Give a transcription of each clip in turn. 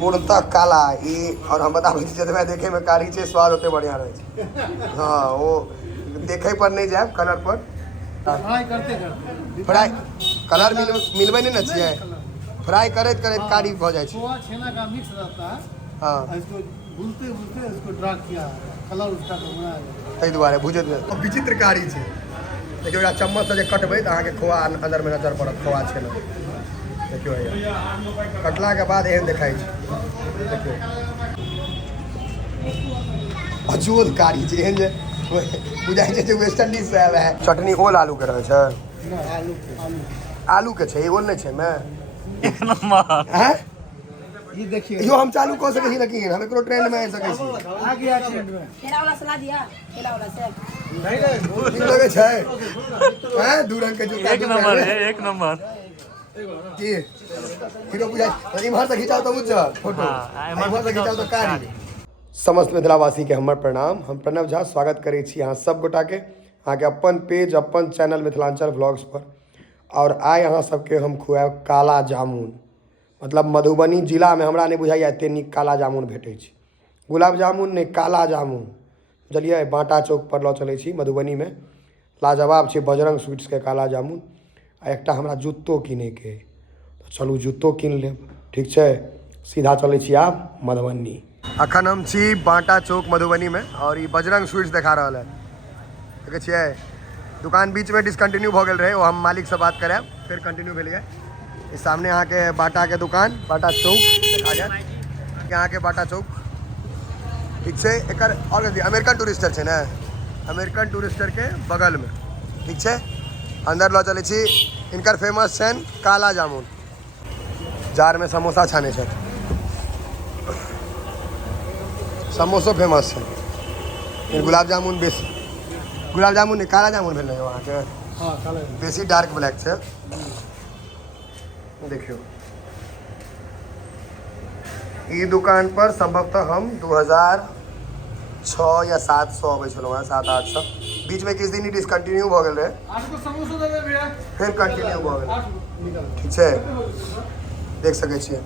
पूर्णतः काला ई और हम बताबै छी जतबे देखे में कारी छै स्वाद ओते बढ़िया रहे छै। हां वो देखे पर नहीं जाए कलर पर फ्राई करते करते फ्राई कलर मिलबे नहीं ना छियै फ्राई करते करते कारी हो जाए छै। खोआ छेना का मिक्स रहता है। हां इसको भूनते भूनते इसको ड्राई किया कलर उसका बनाया तै दुआरे भुजत विचित्र कारी छै। देखियो एकरा चम्मच से जे कटबै त अहाँ के खोआ अंदर में नजर पड़त खोआ छै ना। देखियो कटला के बाद एहन देखाई छै। देखियो अजोद कारी छै एहन जे बुझाई छै जे वेस्ट इंडीज से आयल है। चटनी ओल आलू के रहे छै आलू आलू के छै ओल नहीं छै में एक नंबर हैं ये देखिए यो हम चालू कर सके छी लेकिन हम एकरो ट्रेंड में आ सके छी। आ गया ट्रेंड में केला वाला सलाद दिया केला वाला से नहीं ठीक लगे छै हैं दू रंग के जूता एक नंबर है एक नंबर। की हीरो बुझाई इमहर से खिंचाओ तो उज्जर फोटो इमहर से खिंचाओ तो कारी। समस्त मिथिलावासी के हमर प्रणाम। हम प्रणव झा स्वागत करै छी अहाँ सब गोटा के अहाँ के अपन पेज अपन चैनल मिथिलांचल व्लॉग्स पर। और आइ अहाँ सबके हम खुआब काला जामुन। मतलब मधुबनी जिला में हमरा नहीं बुझाइए एते नीक काला जामुन भेटै छै। गुलाब जामुन नहीं काला जामुन बुझलिए बाटा चौक पर लऽ चलै छी मधुबनी में लाजवाब छै बजरंग स्वीट्स के काला जामुन। आ एकटा हमरा जूतो किने के तो चलू जूतो कीन लेब ठीक छै। सीधा चलै छी आब मधुबनी। अखन हम छी बाटा चौक मधुबनी में और ये बजरंग स्वीट्स देखा रहा है देखे छिए। दुकान बीच में डिसकंटिन्यू हो गल रहे वो हम मालिक से बात कराब फिर कंटिन्यू भेल गए। इस सामने यहाँ के बाटा के दुकान बाटा चौक देखा जाए यहाँ के बाटा चौक ठीक है। एक और अमेरिकन टूरिस्टर है ना अमेरिकन टूरिस्टर के बगल में ठीक है। अंदर लो चले छी इनकर फेमस छन काला जामुन जार में समोसा छाने छथि समोसो फेमस है। गुलाब जामुन बेसी गुलाब जामुन नहीं काला जामुन भेल वहाँ के हां काला बेसी डार्क ब्लैक है। देखियो ई दुकान पर संभवतः हम 2006 या 7 सौ अबै छलहुँ 7-8 सौ बीच में किस दिन ही डिसकंटिन्यू हो गए रहे आपको समोसा दे दे भैया फिर कंटिन्यू हो गए निकल ठीक है। देख सके छिए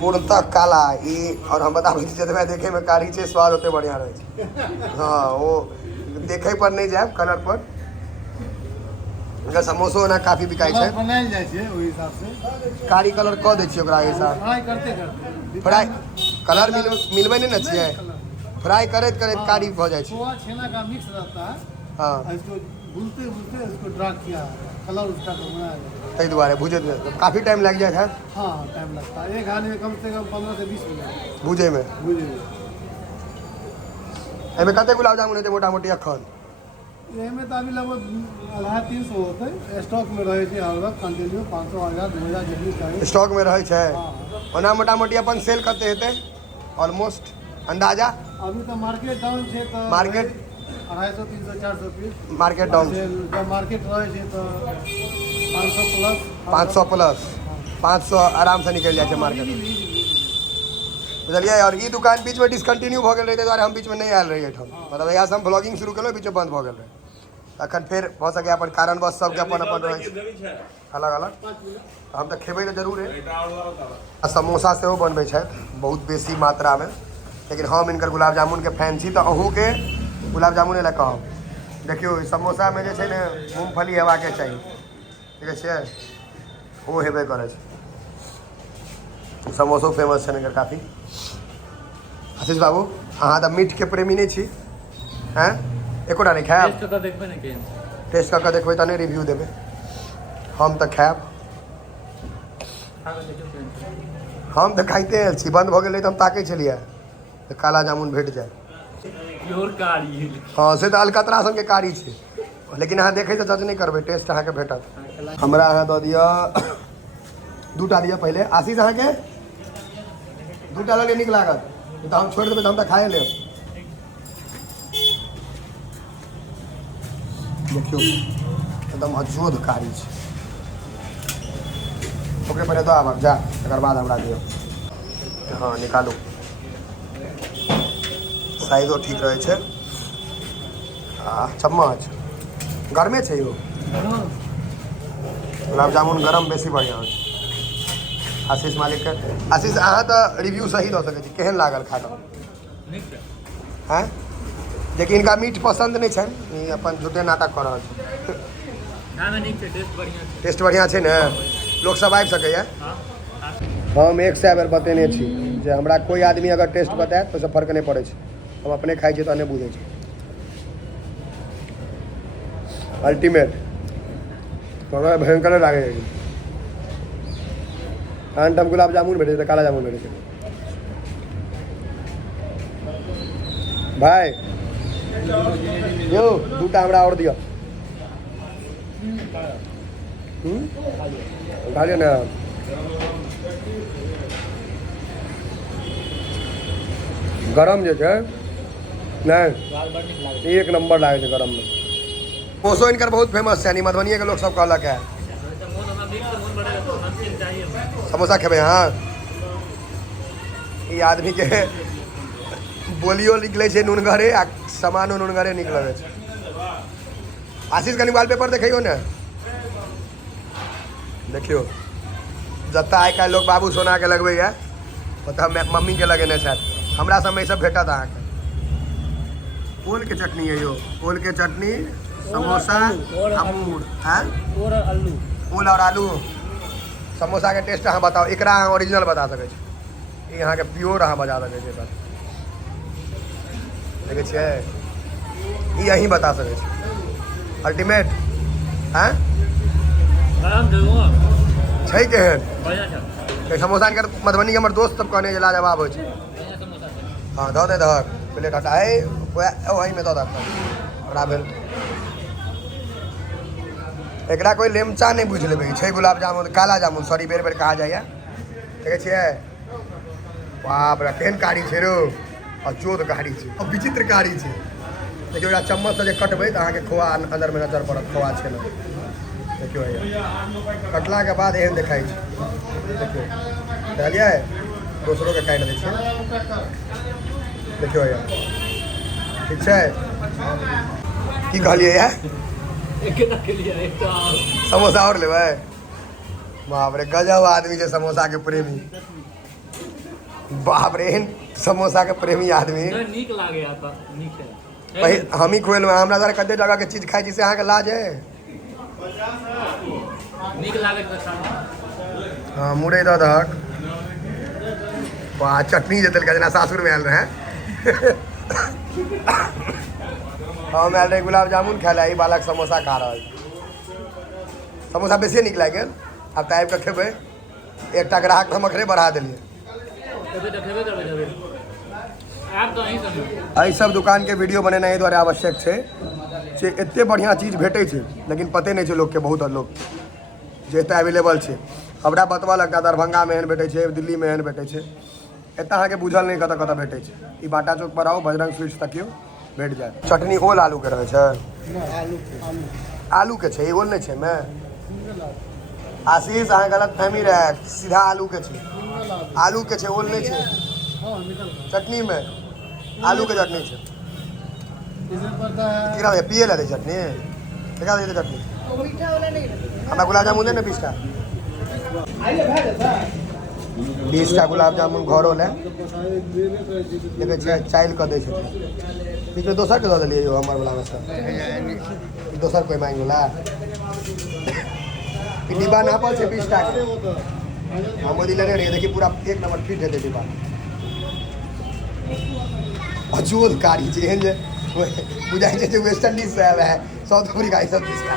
पूर्णतः काला ई और हम बताबै छी जतबे देखे में कारी छै स्वाद ओते बढ़िया रहे छै। हाँ वो देखे पर नहीं जाए कलर पर अगर समोसो ना काफी बिकाई छै बनायल जाय छै ओहि हिसाब से कारी कलर कऽ दै छियै ओकरा हिसाब फ्राई करते करते फ्राई कलर मिलबे नहीं ना छियै फ्राई करते करते कारी हो जाए छै। खोआ छेना का मिक्स रहता है। हाँ इसको भूनते भूनते इसको ड्राई किया कलर उसका बनाया तै दुआरे भुजत काफ़ी टाइम लग जाए है हाँ टाइम लगता है एक हाथ में कम से कम 15 से 20 मिनट भुजे में। बुझिए एहिमे कते गुलाब जामुन हेतै मोटा मोटी अखन एहिमे तऽ अभी लगभग 250-300 होतै स्टॉक में रहे छै हर वक्त कंटिन्यू 500 1000 2000 जितनी चाहिए स्टॉक में रहे छै। हाँ। ओना मोटा मोटी अपन सेल कते हेतै ऑलमोस्ट अंदाजा अभी तो मार्केट डाउन छै तो मार्केट 250 300 400 पीस मार्केट डाउन जब मार्केट रहे छै तो 500 प्लस 500 प्लस 500 आराम से निकल जाए छै मार्केट बुझलिए। और ई दुकान बीच में डिसकंटिन्यू हो गए रहे ताहि दुआरे हम बीच में नहीं आयल रही एठम मतलब यहाँ से हम ब्लॉगिंग शुरू केलहुँ बीच में बंद हो गए रहे अखन फिर भऽ सके अपन कारणवश सबके अपन अपन रहे छै अलग अलग हम तो खेबै तो जरूर है। समोसा सेहो बनबै छथि बहुत बेसी मात्रा में लेकिन हम इनकर गुलाब जामुन के फैन छी तो अहूँ के गुलाब जामुन लए कहब। देखियो समोसा में जे छै ने मूँगफली हेबाके चाही ठीक छै वो हेबे करे छै। समोसो फेमस है इनकर काफ़ी। आशीष बाबू अहाँ तऽ मीठ के प्रेमी नहीं छी हैं एकोटा नहीं खायब टेस्ट कऽ के देखबै तने रिव्यू देबै हम तऽ खायब हम तऽ खाइते आयल छी बंद भऽ गेलै तऽ हम ताकै छलियै तऽ काला जामुन भेट जाए। हाँ से तऽ अलकतरा सन के कारी छै लेकिन अहाँ देखै तऽ जज नहीं करबै टेस्ट अहाँ के भेटत। हमरा अहाँ दऽ दिअ दूटा दिअ पहले आशीष अहाँ के दूटा लगे नीक लागत तो हम छोड़ देबै तो हम तो खाए लेब। देखियो एकदम अजोद कारी छै ओकरे पहले दो आबक जा तकर बाद हमरा दियौ। हाँ निकालू साइजो ठीक रहे छै। चम्मच गरमे छै यो गुलाब जामुन गरम बेसी बढ़िया होइ छै आशीष मालिक के आशीष अहाँ तो रिव्यू सही दऽ सकै छी केहन लागल खाना हैं लेकिन इनका मीठ पसंद नहीं छनि ई अपन झूठे नाटक कर रहल छै टेस्ट बढ़िया छै ने लोग सब आबि सकैए हम 100 बेर बतेने छी जे हमरा कोई आदमी अगर टेस्ट बतायत तऽ फर्क नहीं पड़ै छै हम अपने खाइ छी तऽ नहि बुझै छी अल्टीमेट हमरा भयंकर लागे छै कान टाइम गुलाब जामुन भेटे तऽ काला जामुन भेटे छै भाई यो दूटा हमरा और दियो खा लियो ना गरम जे छै नहीं एक नंबर लागे छै गरम में पोसो इनकर बहुत फेमस है मधुबनी के लोग सब कहलक है समोसा खेबे हाँ ये आदमी के बोलियो निकले छै नुनगरे आ सामानो नुनगरे निकल छै आशीष कनी वॉलपेपर देखियो ने देखियो जत्ता आइ काल्हि लोग बाबू सोना के लगबै है ओतऽ मम्मी के लगेने छथि हमरा सबमे सब भेटत अहाँके ओल के चटनी है यो ओल के चटनी समोसा अमूर हाँ ओल और आलू समोसा के टेस्ट अहाँ बताओ एकरा अहाँ ओरिजिनल बता सकै छी ई अहाँके प्योर अहाँ बता सकै छी देखै छियै ई अहीं बता सकै छी अल्टीमेट हाँ छै केहन समोसा इनकर मधुबनी के हमर दोस्त सब कहने जे लाजवाब होइ छै हाँ दऽ दे दहक प्लेट हटा वहीमे दऽ दे ओकरा भेल एकरा कोई लेमचा नहीं बुझ लेबै छै गुलाब जामुन काला जामुन सॉरी बेर बेर कहा जाइए देखै छियै बाप रे केहन कारी छै रो और चोद कारी छै और विचित्र कारी छै देखियो एकरा चम्मच से जे कटबै तऽ अहाँके खोआ अंदर में नजर पड़त खोआ छै ने देखियो कटला के बाद एहन देखाइ छै देखियो बुझलियै दोसरों के काटि दै छै देखियो ठीक छै की कहलियै यार समोसा और लेबै बाप रे गजब आदमी छै समोसा के प्रेमी बाप रे एहन समोसा के प्रेमी आदमी नीक लागे हम ही खुएलहुँ हमरा द्वारा कते जगह के चीज खाइ छी से अहाँके लाज है नीक लागे हाँ मुरई दऽ दहक वाह चटनी जे देलकै जेना सासुरमे आयल रहै हम आयल रही गुलाब जामुन खाय ला ई बालक समोसा खा रहल समोसा बेसिए नीक लागि गेल आब तऽ आबि कऽ खेबै एकटा ग्राहक हम अखरे बढ़ा देलियै एहि सब दुकान के वीडियो बनेनाइ एहि दुआरे आवश्यक छै जे एते बढ़िया चीज भेटै छै लेकिन पते नहि छै लोकके बहुत लोग जे एतऽ अवेलेबल छै हमरा बतबऽ लगता दरभंगामे एहन भेटै छै दिल्लीमे एहन भेटै छै एतऽ अहाँके बुझल नहीं कतऽ कतऽ भेटै छै ई बाटा चौक पर आओ बजरंग स्वीट्स तकियो भेट जायत चटनी ओल आलू के रहै छै आलू के छै ओल नहीं छै मैं आशीष अहाँ गलत फहमी रहे सीधा आलू के छै आलू के छै ओल नहीं छै चटनी में आलू के चटनी छै किरा दे पिए ला दे चटनी केकरा दे चटनी हमरा गुलाब जामुन दे ने 20 टा 20 टा गुलाब जामुन घरो ले देखै छियै चाइल कऽ दै छै बीच में दोसर के दऽ देलियै यो हमर वाला में से दोसर कोई मांग ला ई डिब्बा नापल छै 20 टा के हम ओदी लेने रहिए देखिए पूरा एक नंबर फिट हेतै डिब्बा अजोद कारी छै एहन जे बुझाइ छै जे वेस्ट इंडीज से आयल है साउथ अफ्रीका ई सब चीज का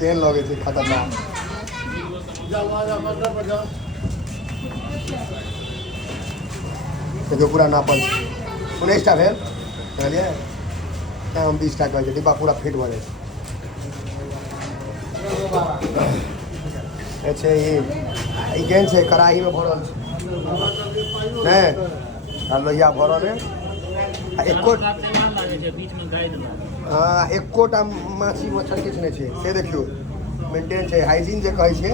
केहन लगे छै खतरनाक देखियो पूरा नापल 19 टा भेल बुझलियै हम 20 टा कहै छै डिब्बा पूरा फिट भऽ जाइ छै ई केहन छै कढ़ाई में भरल छै नहीं लोहिया भरल है एकोटा माछी मच्छर किछु नहीं छै से देखियो मेंटेन छै हाइजीन जे कहै छै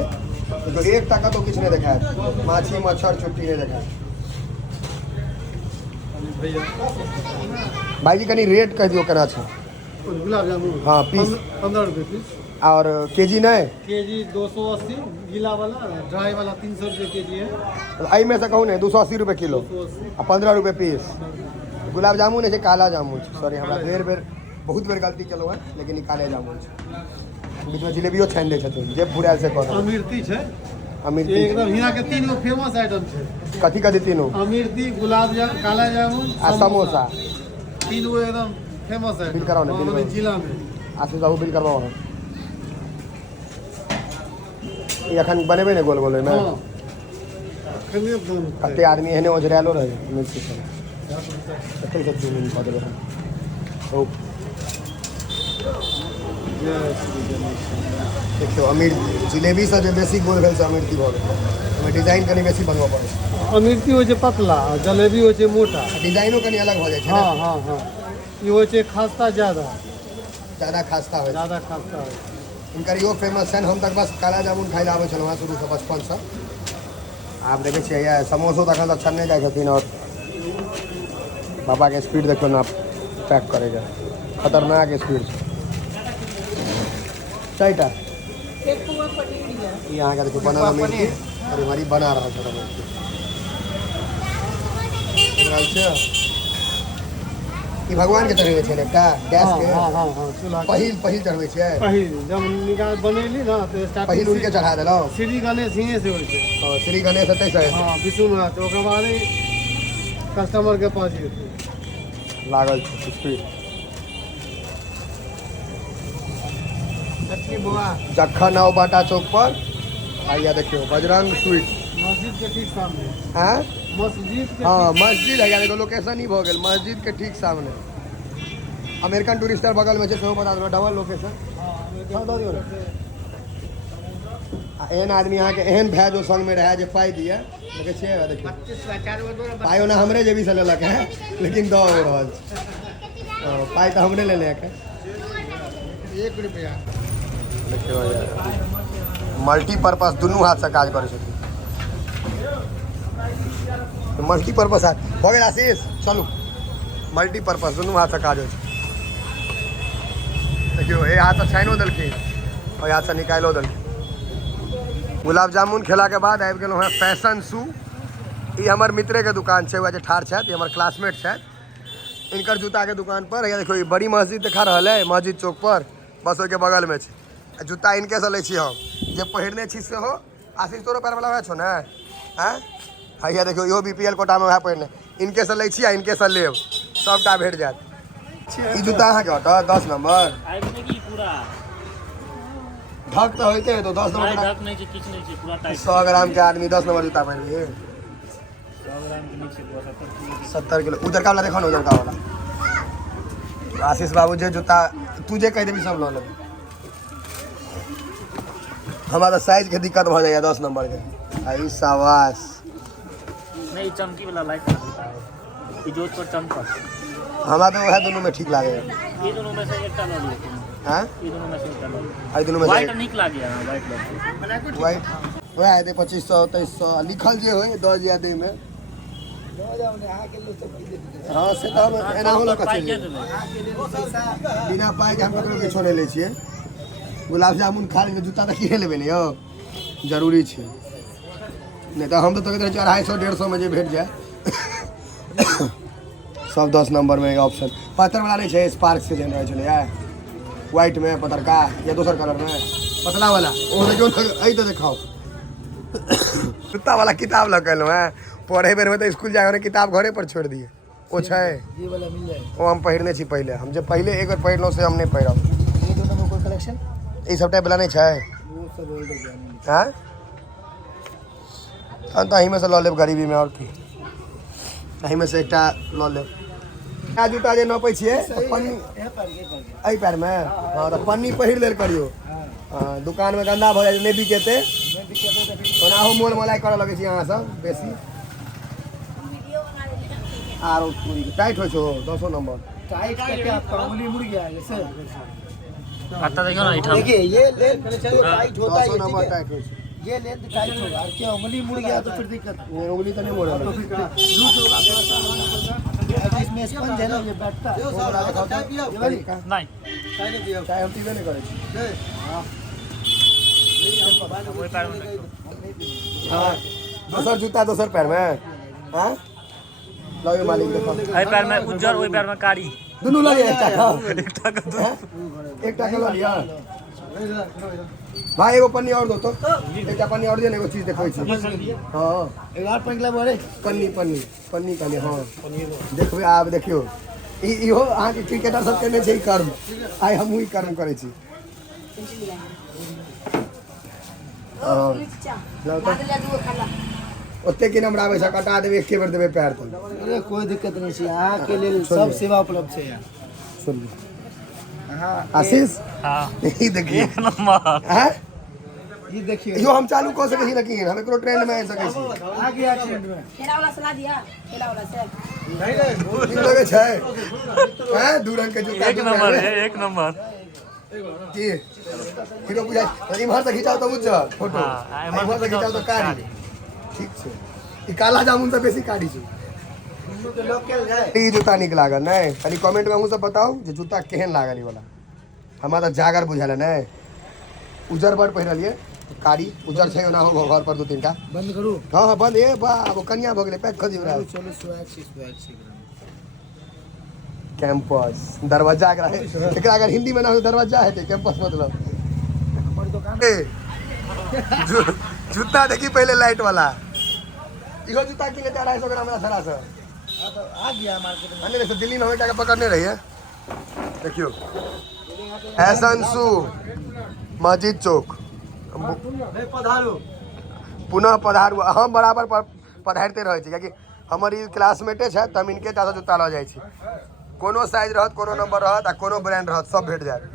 तो एक टका तो किछु नहीं देखायत माछी मच्छर चुट्टी नहीं देखायत भाईजी कनी रेट कह दियो केना छै गुलाब जामुन हाँ, पीस। 15 रुपये पीस। और केजी नहीं केजी 280, गीला वाला ड्राई वाला 300 रुपये केजी है। आई में से कहूँ नहीं 280 रुपये किलो 280। और 15 रुपये पीस। गुलाब जामुन है काला जामुन, सॉरी हमरा बेर बहुत बेर गलती केलहुँ है, लेकिन ई काले जामुन बीच में जिलेबियो छानि दै छथिन जे फुरायल से कहत अमृति है, अमित ये एकदम हिना के 3 गो फेमस आइटम है। कथी कथी तीनों अमृति, गुलाब जामुन, काला जामुन आ समोसा 3 गो एकदम फेमस है बिल कराओ ना, बिल कराओ। जिला में। आशीष बाबू बिल करवाओ हम ई एखन बनेबे ने गोल गोल में हाँ खन्ने बन कते आदमी एहने ओझरायलो रहे मिर्ची सब कते सब चूमिन कऽ देबै हम ओ देखियो अमीर जिलेबी से जे बेसी गोल भेल से अमिर्ति भऽ गेल, ओहिमे डिजाइन कनि बेसी बनबऽ पड़ै छै, अमृति होइ छै पतला आ जलेबी होइ छै मोटा। डिजाइनो कनि अलग भऽ जाइ छै हाँ ने, हाँ हाँ ई होइ छै खास्ता ज्यादा ज्यादा खास्ता होइ छै। ज्यादा खास्ता होइ छै। हिनकर इहो फेमस छनि, हम तक बस काला जामुन खाइ लए आबै छलहुँ हेँ शुरूसँ बचपनसँ। आब देखै छियै यए समोसो तखन तक छन्ने जाइ छथिन, और पापाके स्पीड देखियौ ने पैक करैके, खतरनाक स्पीड छै। चारिटा ई अहाँके देखियौ बनल अमिर्ति, और इमहर ई बना रहल छै अमिर्ति रहल छै। ई भगवानके चढ़बै छै ने एकटा गैस हाँ के हाँ हाँ हाँ चूल्हा के। पहिल चढ़बै छियै, पहिल जब निकाल बनेली ना तो स्टार्ट पहिल उनके चढ़ा देलहुँ। श्री गणेश हिये से होइ छै। और श्री गणेश एतै से हाँ विष्णुनाथ ओकर बाद ही कस्टमर के पास जेतै। लागल छै स्पीड। जखन आओ बाटा चौक पर आइया देखियो बजरंग स्वीट मस्जिद के ठीक सामने। हैं, मस्जिद के हाँ मस्जिद है, देखो लोकेशन ही भऽ गेल मस्जिद के ठीक सामने। अमेरिकन टूरिस्टर बगल में छै, सेहो बता देलहुँ, डबल लोकेशन। हाँ दऽ दियौ ने। आ एहन आदमी अहाँके एहन भए जो संग में रहे जे पाइ दिए, देखै छियै देखियौ पाइ ओना हमरे जेबी से लेलक है, लेकिन दऽ रहल छै पाइ तऽ हमरे लेने है। 1 रुपया देखियो मल्टीपर्पज दुनू हाथ से काज करै छथिन। मल्टीपर्पज हाथ भऽ गेल आशीष, चलू मल्टीपर्पज दुनू हाथ से काज होइ छै। देखियो ए हाथ से छानिओ देलखिन, ओहि हाथ से निकालिओ देलखिन। गुलाब जामुन खेला के बाद आबि गेलहुँ हैं फैशन शू। ई हमर मित्रके दुकान छै, वएह जे ठाढ़ छथि, हमर क्लासमेट छथि। इनकर जूताके दुकान पर या देखियो ई बड़ी मस्जिद देखा रहल है, मस्जिद चौक पर, बस ओहिके बगलमे छै। जूता इनके से लै छी हम, जे पहिरने छी सेहो। आशीष तोरो पैरवला वएह छौ ने? आँय हैया देखियो इहो BPL कोटामे वएह पहिरने, इनके से लै छी आ इनके से लेब, सबटा भेट जायत। ई जूता अहाँके हटत 10 नंबर धक तऽ होइते हेतौ 10 नंबर। 100 ग्राम के आदमी 10 नंबर जूता पहिरबे 70 किलो। उधरका वाला देखो ना, उधरका वाला आशीष बाबू जे जूता तू जे कह देबी सब लऽ लेबै। हमरा तो साइज के दिक्कत भऽ जाइए 10 नंबर के। आई शाबाश नहीं चमकी वाला लाइट है, जोत पर चमकत। हमरा तो वह दोनों में ठीक लागेगा। ये दोनों में से एकटा लऽ लियो। हैं ये दोनों में से एकटा लऽ लियो। आई दोनों में व्हाइट नीक लागैया, व्हाइट लऽ। व्हाइट वह हेतै 2500 2300 लिखल जे होय दऽ दिया दे में। हाँ से तो हम एना होला कछे बिना पाइ के हम ककरो किछो नहि लै छियै। गुलाब जामुन खा लेबै, जूता तऽ किने लेबै ने यौ, जरूरी छै। नहीं तो हम तो कहते 250 150 में जे भेट जाए सब 10 नंबर में ऑप्शन। पत्थर वाला नहीं है, स्पार्क से जन रहे छे व्हाइट में पतरका या दोसर कलर में पतला वाला जो तो देखाओ। जूता वाला किताब लगल है, पढ़े बेर में तो स्कूल जाए किताब घरे पर छोड़ दिए। वो है ये वाला मिल जाए। वो हम पहिरने छी पहले, हम जब पहले एक बार पहिरलों से हम नहीं पहिरब। ये दोनों में कोई कलेक्शन ये सब टाइप वाला नहीं है। वो सब ओल्ड हो गया। हाँ हम तो अहीं में से लऽ लेब गरीबी में, और की अहीं में से एकटा लऽ लेब। आ जूता जे नपै छियै पन्नी एहि पैर में, हाँ तो पन्नी पहिर लेल करियो। हाँ दुकान में गंदा भऽ जाइ, नहि बिकेतै ओनाहो मोल मोलाई करऽ लगै छी अहाँ सब बेसी। आरो टाइट होइ छौ 10 नंबर टाइट करके आपका उंगली मुड़ गया जैसे। आता देखो ना इठा। देखिए ये लेंथ टाइट होता है, 10 नंबर टाइट होइ छै। ये लेंथ टाइट होगा और क्या उंगली मुड़ गया तो फिर दिक्कत। उंगली तो नहीं मोड़ तो फिर लूज होगा थोड़ा सा। इसमें स्पंज है ना ये बैठता है वो बड़ा दिखाता है ये वाली नहीं चाय हम पीबे नहीं करे छी वही पैर में रखो। हां दोसर जूता दोसर पैर में हां लगे मालिक देखो वही पैर में उज्जर वही पैर में कारी दुनू लगे एकटा का एकटा का दो एकटा का लिया भाई एगो पन्नी और दो तो एकटा पन्नी और दे ना एगो चीज देखै छी हां एक और पंगला बोले पन्नी पन्नी पन्नी काली हां देखबे आब देखियो इहो अहाँ के क्रिकेटर सब केने छै कर्म आइ हमहु ही कर्म करै छी बादल दू खाला ओते के नंबर आबै छै कटा देबै एके बेर देबै पैर तक अरे कोई दिक्कत नहीं है यहाँ के लिए सब सेवा उपलब्ध है यहाँ सुन आशीष हाँ ई देखिए एक नंबर हैं ये देखिए यो हम चालू कर सकै छी लेकिन हम एकरो ट्रेंड में आ सकै छी आ गया ट्रेंड में ठेला वाला सला दिया ठेला वाला से ठीक लगे छै हैं दू रंग के जूता एक नंबर है एक नंबर की हीरो बुझाइ इम्हर से खिचाओ तो उज्जर फोटो हाँ, इम्हर से खिचाओ तो कारी ठीक छै ई काला जामुन से बेसी कारी छै ई जूता नीक लागल नै खाली कमेंट में हमहू सब बताओ जे जूता केहन लागल ई वाला हमरा त जागर बुझाल नै उजर बड़ पहिरलिए कारी उजर छै ओना हो घर पर दू तीन टा बंद करूँ हां हां बंद ए बा अब कन्या भ गेलै पैक खदी रहा चलो स्वैग कैंपस दरवाजा एकरा अगर हिंदी में ना हो दरवाजा है कैंपस मतलब हमारी दुकान ए, जूता देखी पहले लाइट वाला इहो जूता किने 250 ग्राम वाला सरा से आ गया मार्केट में अन्य से दिल्ली में हमें जाकर पकड़ने रही है देखियो ऐसन सू मस्जिद चौक पधारो पुनः पधारू हम बराबर पधारते रहे छी कियाकि हमर ई क्लासमेटे छै त हम इनके जूता ल जाइ छी कोनो साइज रहत कोनो नंबर रहत आ कोनो ब्रांड रहत सब भेट जायत